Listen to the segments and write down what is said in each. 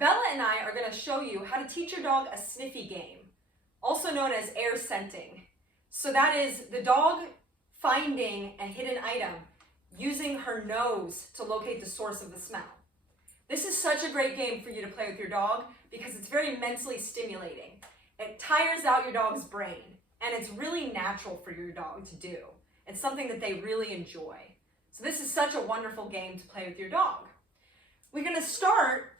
Bella and I are going to show you how to teach your dog a sniffy game, also known as air scenting. So that is the dog finding a hidden item using her nose to locate the source of the smell. This is such a great game for you to play with your dog because it's very mentally stimulating. It tires out your dog's brain and it's really natural for your dog to do. It's something that they really enjoy. So this is such a wonderful game to play with your dog. We're going to start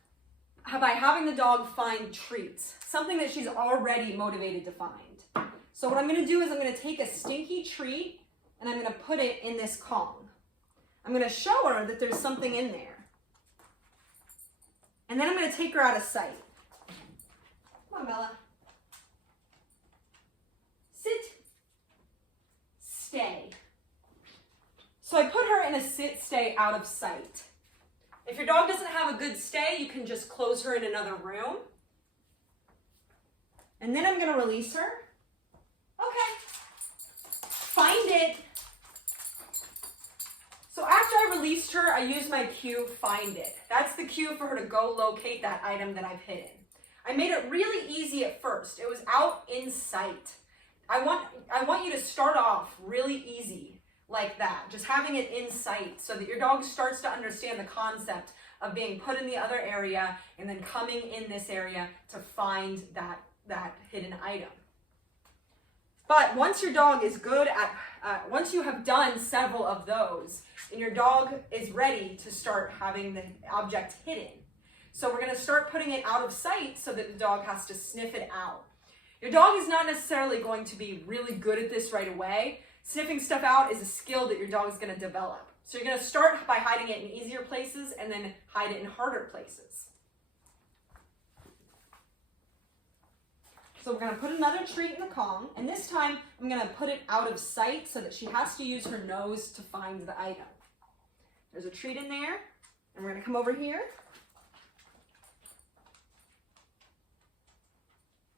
by having the dog find treats, something that she's already motivated to find. So what I'm going to do is I'm going to take a stinky treat and I'm going to put it in this Kong. I'm going to show her that there's something in there. And then I'm going to take her out of sight. Come on, Bella. Sit. Stay. So I put her in a sit, stay, out of sight. If your dog doesn't have a good stay, you can just close her in another room. And then I'm going to release her. Okay. Find it. So after I released her, I used my cue, find it. That's the cue for her to go locate that item that I've hidden. I made it really easy at first. It was out in sight. I want you to start off really easy like that, just having it in sight so that your dog starts to understand the concept of being put in the other area and then coming in this area to find that hidden item. But once your dog is good at, once you have done several of those, and your dog is ready to start having the object hidden. So we're going to start putting it out of sight so that the dog has to sniff it out. Your dog is not necessarily going to be really good at this right away. Sniffing stuff out is a skill that your dog is going to develop. So you're going to start by hiding it in easier places and then hide it in harder places. So we're going to put another treat in the Kong, and this time I'm going to put it out of sight so that she has to use her nose to find the item. There's a treat in there, and we're going to come over here.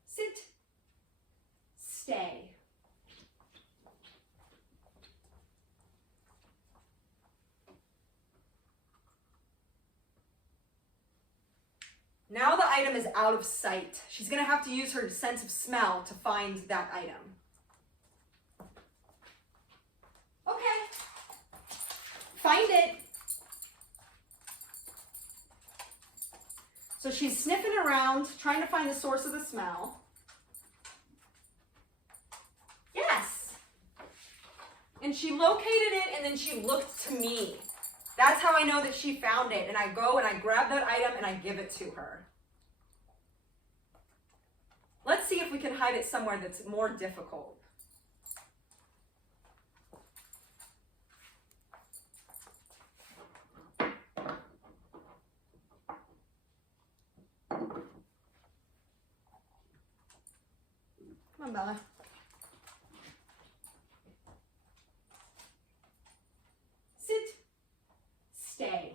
Sit. Stay. Now the item is out of sight. She's going to have to use her sense of smell to find that item. Okay. Find it. So she's sniffing around, trying to find the source of the smell. Yes. And she located it and then she looked to me. That's how I know that she found it. And I go and I grab that item and I give it to her. Let's see if we can hide it somewhere that's more difficult. Come on, Bella. Sit. Stay.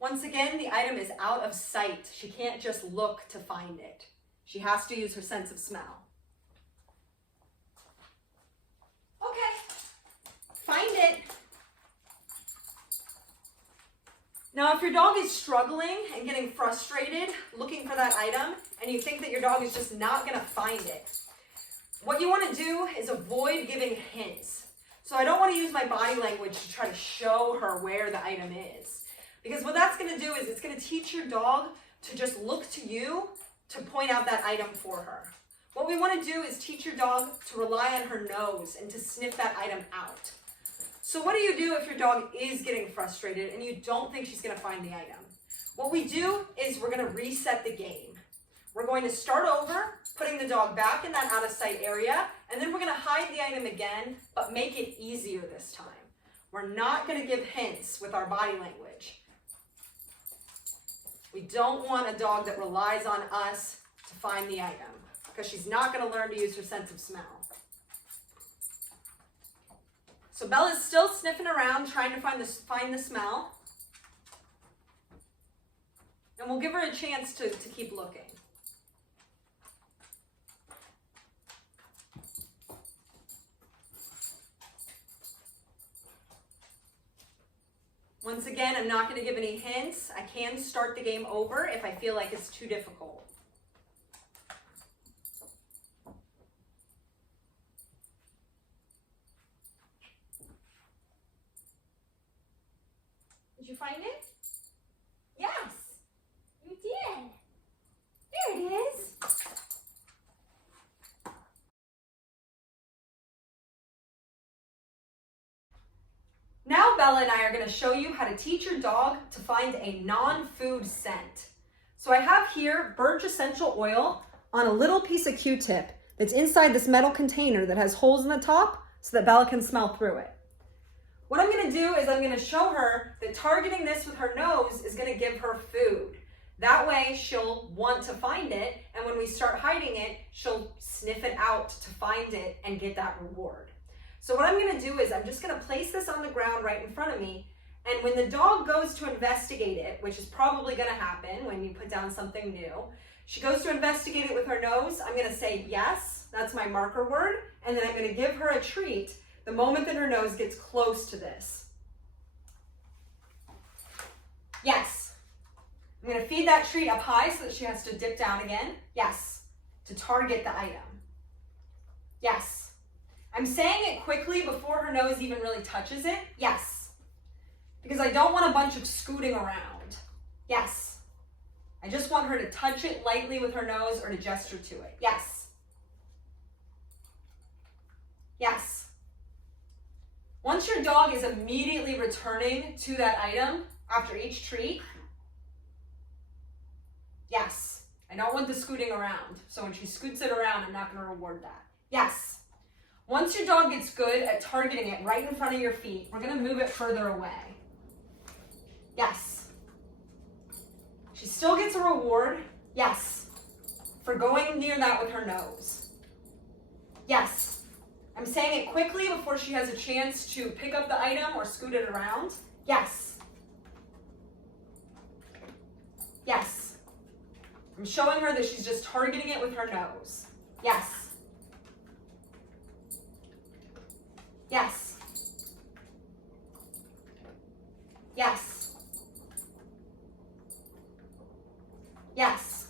Once again, the item is out of sight. She can't just look to find it. She has to use her sense of smell. Okay. Find it. Now, if your dog is struggling and getting frustrated looking for that item, and you think that your dog is just not going to find it, what you want to do is avoid giving hints. So I don't want to use my body language to try to show her where the item is. Because what that's going to do is it's going to teach your dog to just look to you to point out that item for her. What we want to do is teach your dog to rely on her nose and to sniff that item out. So what do you do if your dog is getting frustrated and you don't think she's going to find the item? What we do is we're going to reset the game. We're going to start over, putting the dog back in that out of sight area, and then we're going to hide the item again, but make it easier this time. We're not going to give hints with our body language. We don't want a dog that relies on us to find the item because she's not going to learn to use her sense of smell. So Bella's still sniffing around, trying to find the smell. And we'll give her a chance to keep looking. Once again, I'm not going to give any hints. I can start the game over if I feel like it's too difficult. Did you find it? Yes, you did. There it is. Now Bella and I are going to show you how to teach your dog to find a non-food scent. So I have here birch essential oil on a little piece of Q-tip that's inside this metal container that has holes in the top so that Bella can smell through it. What I'm going to do is I'm going to show her that targeting this with her nose is going to give her food. That way she'll want to find it, and when we start hiding it, she'll sniff it out to find it and get that reward. So what I'm going to do is I'm just going to place this on the ground right in front of me, and when the dog goes to investigate it, which is probably going to happen when you put down something new, she goes to investigate it with her nose, I'm going to say yes, that's my marker word, and then I'm going to give her a treat the moment that her nose gets close to this. Yes. I'm going to feed that treat up high so that she has to dip down again. Yes. To target the item. Yes. I'm saying it quickly before her nose even really touches it. Yes. Because I don't want a bunch of scooting around. Yes. I just want her to touch it lightly with her nose or to gesture to it. Yes. Yes. Once your dog is immediately returning to that item after each treat, yes. I don't want the scooting around. So when she scoots it around, I'm not going to reward that. Yes. Once your dog gets good at targeting it right in front of your feet, we're going to move it further away. Yes. She still gets a reward. Yes. For going near that with her nose. Yes. I'm saying it quickly before she has a chance to pick up the item or scoot it around. Yes. Yes. I'm showing her that she's just targeting it with her nose. Yes. Yes. Yes. Yes.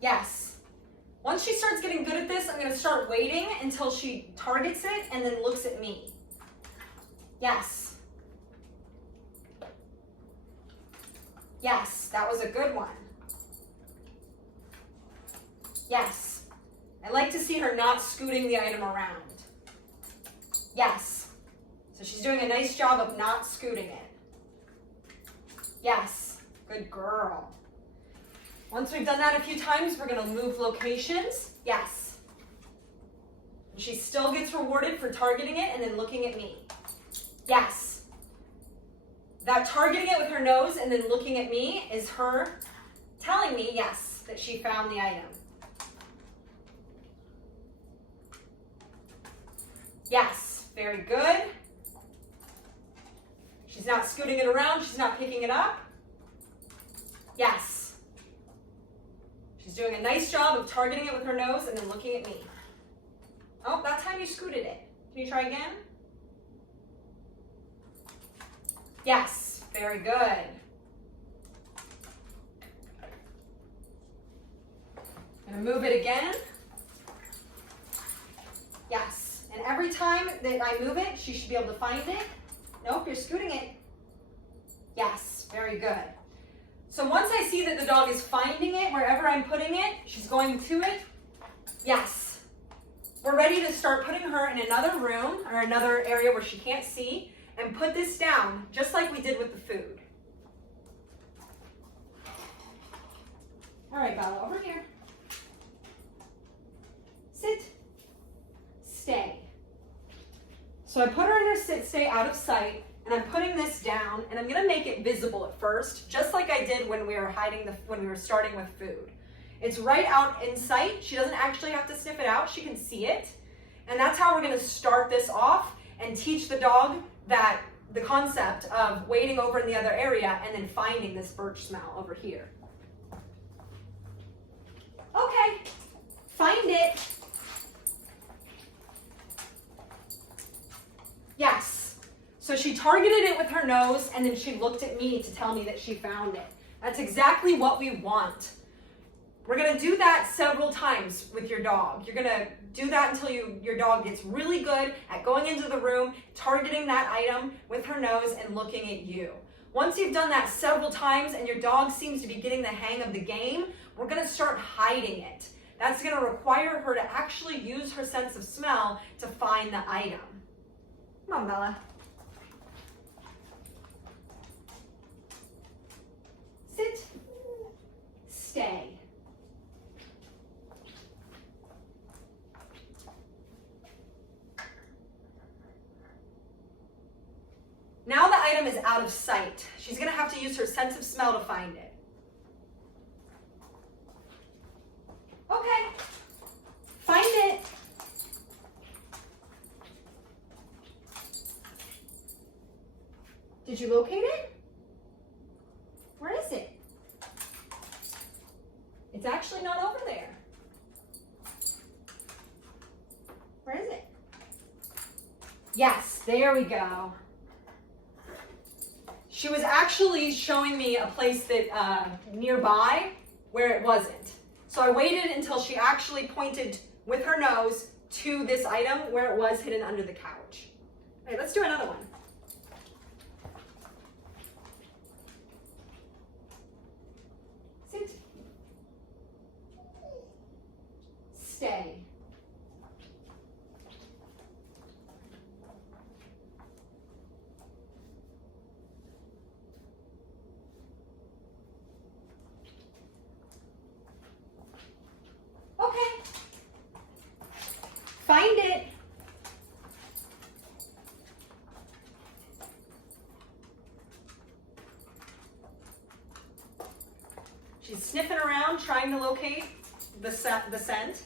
Yes. Once she starts getting good at this, I'm going to start waiting until she targets it and then looks at me. Yes. Yes, that was a good one. Yes. I like to see her not scooting the item around. Yes. So she's doing a nice job of not scooting it. Yes. Good girl. Once we've done that a few times, we're going to move locations. Yes. And she still gets rewarded for targeting it and then looking at me. Yes. That targeting it with her nose and then looking at me is her telling me, yes, that she found the item. Yes, very good. She's not scooting it around. She's not picking it up. Yes. She's doing a nice job of targeting it with her nose and then looking at me. Oh, that time you scooted it. Can you try again? Yes, very good. I'm going to move it again. Yes. And every time that I move it, she should be able to find it. Nope, you're scooting it. Yes, very good. So once I see that the dog is finding it wherever I'm putting it, she's going to it. Yes. We're ready to start putting her in another room or another area where she can't see and put this down just like we did with the food. All right, Bella, over here. Sit. Stay. So I put her in her sit, stay out of sight, and I'm putting this down, and I'm going to make it visible at first, just like I did when we were when we were starting with food. It's right out in sight. She doesn't actually have to sniff it out. She can see it. And that's how we're going to start this off and teach the dog that the concept of waiting over in the other area and then finding this birch smell over here. Okay, find it. she targeted it with her nose, and then she looked at me to tell me that she found it. That's exactly what we want. We're gonna do that several times with your dog. You're gonna do that until your dog gets really good at going into the room, targeting that item with her nose and looking at you. Once you've done that several times and your dog seems to be getting the hang of the game, we're gonna start hiding it. That's gonna require her to actually use her sense of smell to find the item. Come on, Bella. Sit. Stay. Now the item is out of sight. She's gonna have to use her sense of smell to find it. Okay, find it. Did you locate it? Where is it? It's actually not over there. Where is it? Yes, there we go. She was actually showing me a place that nearby where it wasn't. So I waited until she actually pointed with her nose to this item where it was hidden under the couch. Okay, let's do another one. Sit. Stay. Okay. Find it. She's sniffing around, trying to locate the scent.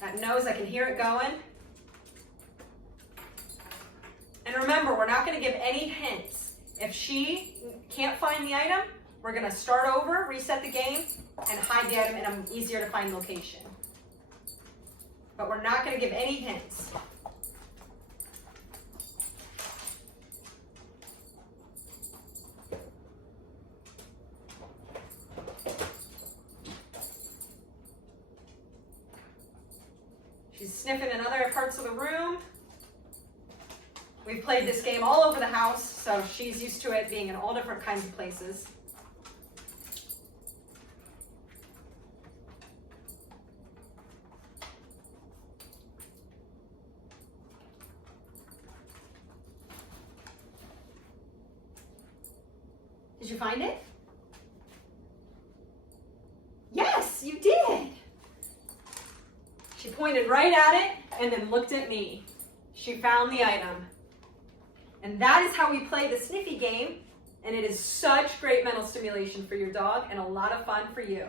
That nose, I can hear it going. And remember, we're not going to give any hints. If she can't find the item, we're going to start over, reset the game, and hide the item in an easier to find location. But we're not going to give any hints. She's sniffing in other parts of the room. We've played this game all over the house, so she's used to it being in all different kinds of places. Did you find it? Yes, you did. She pointed right at it and then looked at me. She found the item. And that is how we play the Sniffy game, and it is such great mental stimulation for your dog and a lot of fun for you.